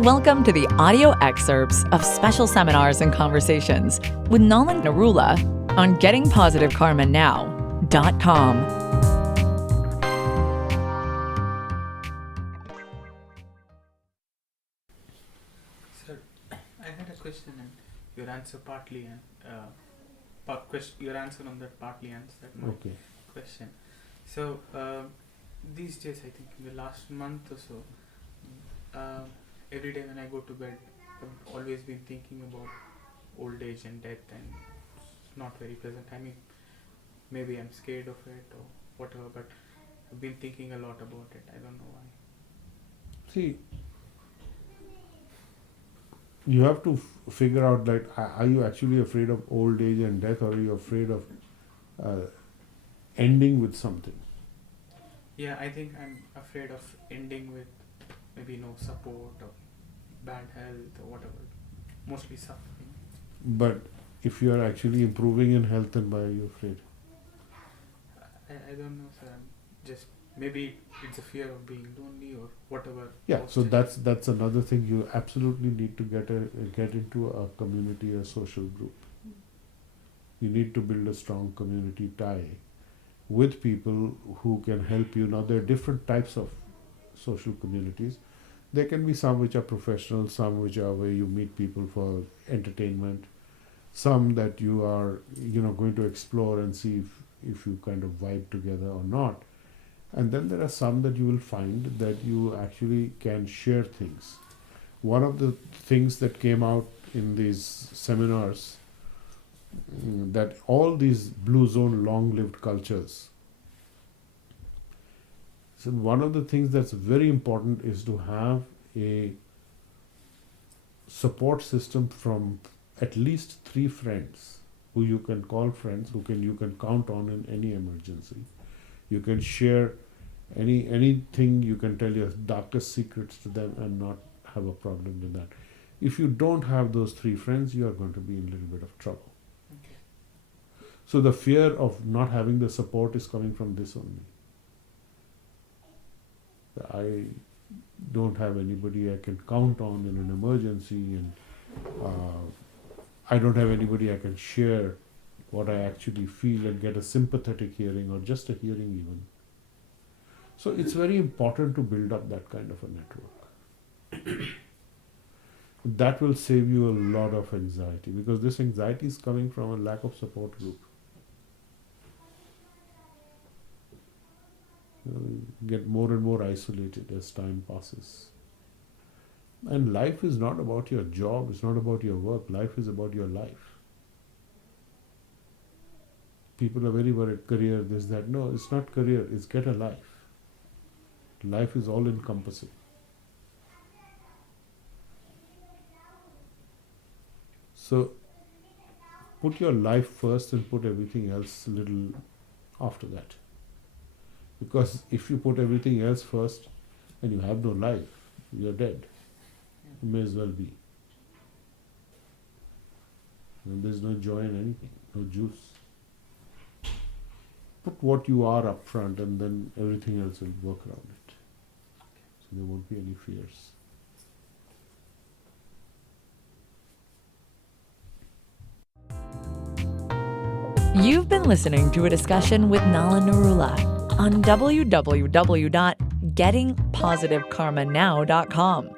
Welcome to the audio excerpts of special seminars and conversations with Nalan Narula on gettingpositivekarmanow.com. Sir, I had a question and your answer partly your answer on that partly answered my question. So these days, I think in the last month or so, every day when I go to bed, I've always been thinking about old age and death, and it's not very pleasant. I mean, maybe I'm scared of it or whatever, but I've been thinking a lot about it. I don't know why. See, you have to figure out that are you actually afraid of old age and death, or are you afraid of ending with something? Yeah, I think I'm afraid of ending with maybe no support or bad health or whatever. Mostly suffering. But if you are actually improving in health, then why are you afraid? I don't know, sir. I'm just maybe it's a fear of being lonely or whatever. Yeah, so that's another thing. You absolutely need to get into a community, a social group. You need to build a strong community tie with people who can help you. Now there are different types of social communities. There can be some which are professional, some which are where you meet people for entertainment, some that you are going to explore and see if you kind of vibe together or not. And then there are some that you will find that you actually can share things. One of the things that came out in these seminars, that all these blue zone long-lived cultures. So one of the things that's very important is to have a support system from at least 3 friends who you can call friends, you can count on in any emergency. You can share anything, you can tell your darkest secrets to them and not have a problem with that. If you don't have those 3 friends, you are going to be in a little bit of trouble. Okay. So the fear of not having the support is coming from this only. I don't have anybody I can count on in an emergency, and I don't have anybody I can share what I actually feel and get a sympathetic hearing or just a hearing even. So it's very important to build up that kind of a network. That will save you a lot of anxiety, because this anxiety is coming from a lack of support group. You get more and more isolated as time passes. And life is not about your job, it's not about your work, life is about your life. People are very worried, career, this, that. No, it's not career, it's get a life. Life is all encompassing. So put your life first and put everything else a little after that. Because if you put everything else first and you have no life, you're dead. You may as well be. And there's no joy in anything, no juice. Put what you are up front, and then everything else will work around it. So there won't be any fears. You've been listening to a discussion with Nalan Narula on www.gettingpositivekarmanow.com.